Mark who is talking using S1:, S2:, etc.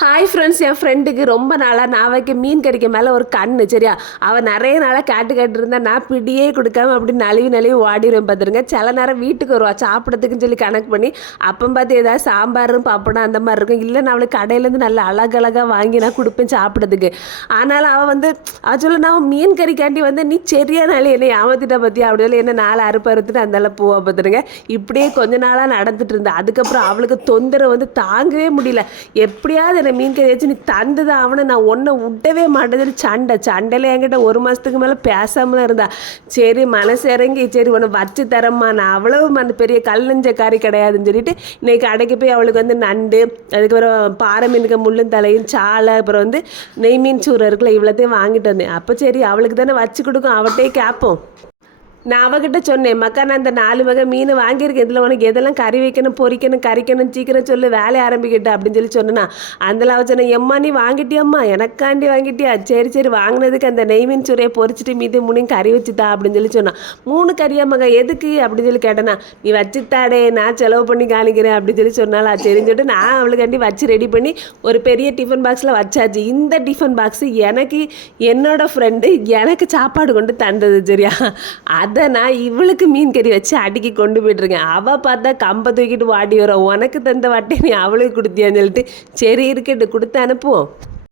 S1: Hi friends என் ஃப்ரெண்டுக்கு ரொம்ப நாளாக நான் வைக்க மீன் கறிக்க மேலே ஒரு கண்ணு சரியா? அவள் நிறைய நாளாக கேட்டு கேட்டுருந்தா நான் பிடியே கொடுக்காம அப்படி நழுவி நழுவி ஓடிடுவேன் பார்த்துருங்க சில நேரம் வீட்டுக்கு வருவா சாப்பிட்றதுக்குன்னு சொல்லி கணக்கு பண்ணி அப்போ பார்த்து ஏதாவது சாம்பாரும் பப்படம் அந்த மாதிரி இருக்கும். இல்லை நான் அவளுக்கு கடையிலேருந்து நல்ல அழகழகாக வாங்கி நான் கொடுப்பேன் சாப்பிட்றதுக்கு. ஆனாலும் அவள் வந்து அவள் சொல்ல நான் மீன் கறிக்காண்டி வந்து நீ சரியா நாள் என்னை ஏமாத்திட்ட பற்றி அப்படி சொல்லி என்ன நாலு அறுப்பு அறுத்துட்டு அந்த பூவா பார்த்துருங்க இப்படியே கொஞ்ச நாளாக நடந்துட்டு இருந்தா. அதுக்கப்புறம் அவளுக்கு தொந்தரவு வந்து தாங்கவே முடியல. எப்படியாவது என்னை மீன் கறி நீ தந்தது அவனை நான் ஒன்றை விட்டவே மாட்டேது சண்டை. சண்டையில் என்கிட்ட ஒரு மாதத்துக்கு மேலே பேசாமல் இருந்தா. சரி மனசு இறங்கி சரி உன்னை வச்சு தரம்மா. நான் அவ்வளவு அந்த பெரிய கல்லஞ்சக்காரி கிடையாதுன்னு சொல்லிட்டு இன்னைக்கு கடைக்கு போய் அவளுக்கு வந்து நண்டு அதுக்கப்புறம் பாறை மீனுக்கு முள்ளும் தலையும் சாலை அப்புறம் வந்து நெய் மீன் சூறு இருக்குல்ல இவ்வளோத்தையும் வாங்கிட்டு வந்தேன். அப்போ சரி அவளுக்கு தானே வச்சு கொடுக்கும். அவட்டே கேட்போம். நான் அவகிட்ட சொன்னேன் மக்கா நான் இந்த நாலு வகை மீன் வாங்கியிருக்கேன். இதில் உனக்கு எதெல்லாம் கறி வைக்கணும் பொறிக்கணும் கறிக்கணும் சீக்கிரம் சொல்லு வேலையை ஆரம்பிக்கிட்ட அப்படின்னு சொல்லி சொன்னேன்னா அதில் அவ சொன்னேன் எம்மா நீ வாங்கிட்டியம்மா? எனக்காண்டி வாங்கிட்டியா? சரி சரி வாங்கினதுக்கு அந்த நெய் மீன் சுரையை பொறிச்சிட்டு மீது மூணையும் கறி வச்சுதா அப்படின்னு சொல்லி சொன்னான். மூணு கறியா மகா எதுக்கு? அப்படின்னு சொல்லி கேட்டேனா. நீ வச்சுத்தாடே நான் செலவு பண்ணி காணிக்கிறேன் அப்படின்னு சொல்லி சொன்னாலா சரின்னு சொல்லிட்டு நான் அவளுக்காண்டி வச்சு ரெடி பண்ணி ஒரு பெரிய டிஃபன் பாக்ஸில் வச்சாச்சு. இந்த டிஃபன் பாக்ஸ் எனக்கு என்னோட ஃப்ரெண்டு எனக்கு சாப்பாடு கொண்டு தந்தது சரியா? அது அதை நான் இவளுக்கு மீன் கறி வச்சு அடிக்கி கொண்டு போயிட்டுருக்கேன். அவள் பார்த்தா கம்பை தூக்கிட்டு வாடி வர உனக்கு தந்த வாட்டி நீ அவளுக்கு கொடுத்தியான்னு சொல்லிட்டு சரி இருக்கட்டு கொடுத்து அனுப்புவோம்.